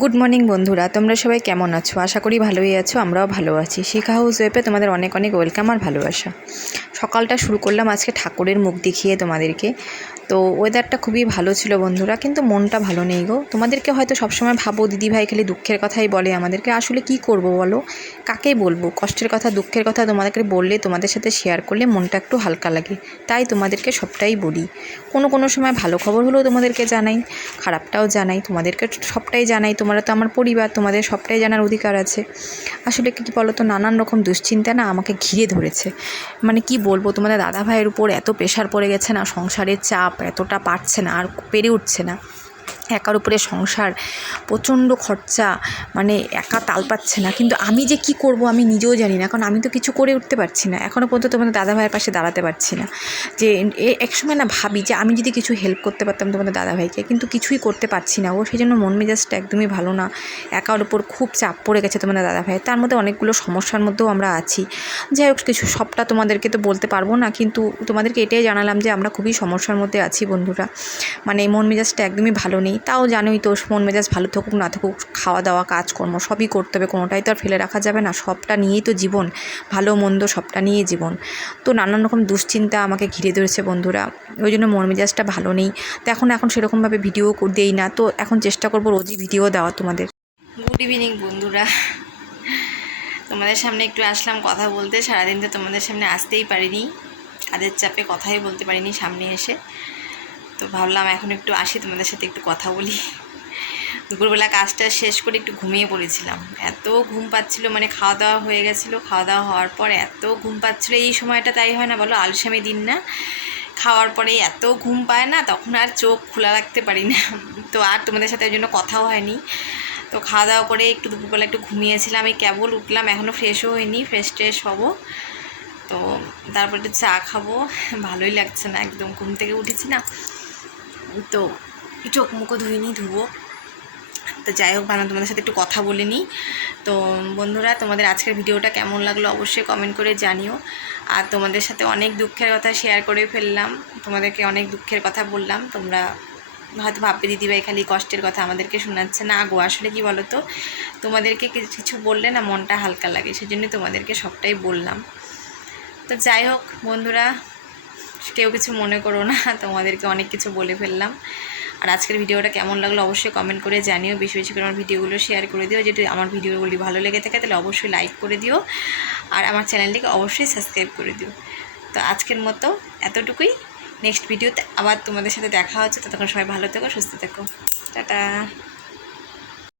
Good morning বন্ধুরা, তোমরা সবাই কেমন আছো? আশা করি ভালোই আছো। আমরাও ভালো আছি। শিখা হাউস ওয়েবে তোমাদের অনেক অনেক ওয়েলকাম আর ভালোবাসা। সকালটা শুরু করলাম আজকে ঠাকুরের মুখ দেখিয়ে তোমাদেরকে। তো ওয়েদারটা খুবই ভালো ছিল বন্ধুরা, কিন্তু মনটা ভালো নেই গো। তোমাদেরকে হয়তো সবসময় ভাবো দিদিভাই খালি দুঃখের কথাই বলে আমাদেরকে। আসলে কি করব বলো, কাকে বলবো? কষ্টের কথা দুঃখের কথা তোমাদেরকে বললে, তোমাদের সাথে শেয়ার করলে মনটা একটু হালকা লাগে, তাই তোমাদেরকে সবটাই বলি। কোনো সময় ভালো খবর হলেও তোমাদেরকে জানাই, খারাপটাও জানাই, তোমাদেরকে সবটাই জানাই। তোমরা তো আমার পরিবার, তোমাদের সবটাই জানার অধিকার আছে। আসলে কী বলো তো, নানান রকম দুশ্চিন্তা না আমাকে ঘিরে ধরেছে। মানে কি বলবো, তোমাদের দাদা ভাইয়ের উপর এত প্রেশার পড়ে গেছে না, সংসারের চাপ এতটা পারছে না, আর পেরে উঠছে না। একার উপরে সংসার, প্রচণ্ড খরচা, মানে একা তাল পাচ্ছে না। কিন্তু আমি যে কি করব আমি নিজেও জানি না, কারণ আমি তো কিছু করে উঠতে পারছি না এখনও পর্যন্ত। তোমাদের দাদা ভাইয়ের পাশে দাঁড়াতে পারছি না। যে একসময় না ভাবি যে আমি যদি কিছু হেল্প করতে পারতাম তোমাদের দাদা ভাইকে, কিন্তু কিছুই করতে পারছি না। সেই জন্য মন মেজাজটা একদমই ভালো না। একার উপর খুব চাপ পড়ে গেছে তোমাদের দাদা ভাইয়ের। তার মধ্যে অনেকগুলো সমস্যার মধ্যেও আমরা আছি। যাই হোক, কিছু সবটা তোমাদেরকে তো বলতে পারবো না, কিন্তু তোমাদেরকে এটাই জানালাম যে আমরা খুবই সমস্যার মধ্যে আছি বন্ধুরা। মানে মন মেজাজটা একদমই ভালো নেই। তাও জানোই তো, মন মেজাজ ভালো থাকুক না থাকুক, খাওয়া দাওয়া কাজকর্ম সবই করতে হবে, কোনোটাই তো আর ফেলে রাখা যাবে না। সবটা নিয়েই তো জীবন, ভালো মন্দ সবটা নিয়ে জীবন। তো নানান রকম দুশ্চিন্তা আমাকে ঘিরে ধরেছে বন্ধুরা, ওই জন্য মন মেজাজটা ভালো নেই। তো এখন সেরকমভাবে ভিডিও দেই না, তো এখন চেষ্টা করবো রোজই ভিডিও দেওয়া তোমাদের। গুড ইভিনিং বন্ধুরা, তোমাদের সামনে একটু আসলাম কথা বলতে। সারাদিন তো তোমাদের সামনে আসতেই পারিনি, কাজের চাপে কথাই বলতে পারিনি সামনে এসে। তো ভাবলাম এখন একটু আসি, তোমাদের সাথে একটু কথা বলি। দুপুরবেলা কাজটা শেষ করে একটু ঘুমিয়ে পড়েছিলাম। এত ঘুম পাচ্ছিলো, মানে খাওয়া দাওয়া হয়ে গেছিলো। খাওয়া দাওয়া হওয়ার পর এত ঘুম পাচ্ছিলো। এই সময়টা তাই হয় না বলো, আলসেমি দিন না, খাওয়ার পরে এত ঘুম পায় না, তখন আর চোখ খোলা রাখতে পারি না। তো আর তোমাদের সাথে ওই জন্য কথাও হয়নি। তো খাওয়া দাওয়া করে একটু দুপুরবেলা একটু ঘুমিয়েছিলাম। আমি কেবল উঠলাম, এখনও ফ্রেশও হয়নি, ফ্রেশ হবো। তো তারপর একটু চা খাবো। ভালোই লাগছে না একদম, ঘুম থেকে উঠেছি না, তো চোখ মুখও ধুবো। তো যাই হোক, ভাবলাম তোমাদের সাথে একটু কথা বলে নিই। তো বন্ধুরা, তোমাদের আজকের ভিডিওটা কেমন লাগলো অবশ্যই কমেন্ট করে জানিও। আর তোমাদের সাথে অনেক দুঃখের কথা শেয়ার করে ফেললাম, তোমাদেরকে অনেক দুঃখের কথা বললাম। তোমরা হয়তো ভাববে দিদিভাই খালি কষ্টের কথা আমাদেরকে শোনাচ্ছে। না গো, আসলে কি বলো তো, তোমাদেরকে কিছু বললে না মনটা হালকা লাগে, সেজন্যই তোমাদেরকে সবটাই বললাম। তো যাই হোক বন্ধুরা, কেউ কিছু মনে করো না, তোমাদেরকে অনেক কিছু বলে ফেললাম। আর আজকের ভিডিওটা কেমন লাগলো অবশ্যই কমেন্ট করে জানিও। বেশি বেশি করে আমার ভিডিওগুলো শেয়ার করে দিও। যদি আমার ভিডিওগুলি ভালো লেগে থাকে তাহলে অবশ্যই লাইক করে দিও, আর আমার চ্যানেলটিকে অবশ্যই সাবস্ক্রাইব করে দিও। তো আজকের মতো এতটুকুই। নেক্সট ভিডিওতে আবার তোমাদের সাথে দেখা হচ্ছে। ততক্ষণ সবাই ভালো থেকো, সুস্থ থেকো। টাটা।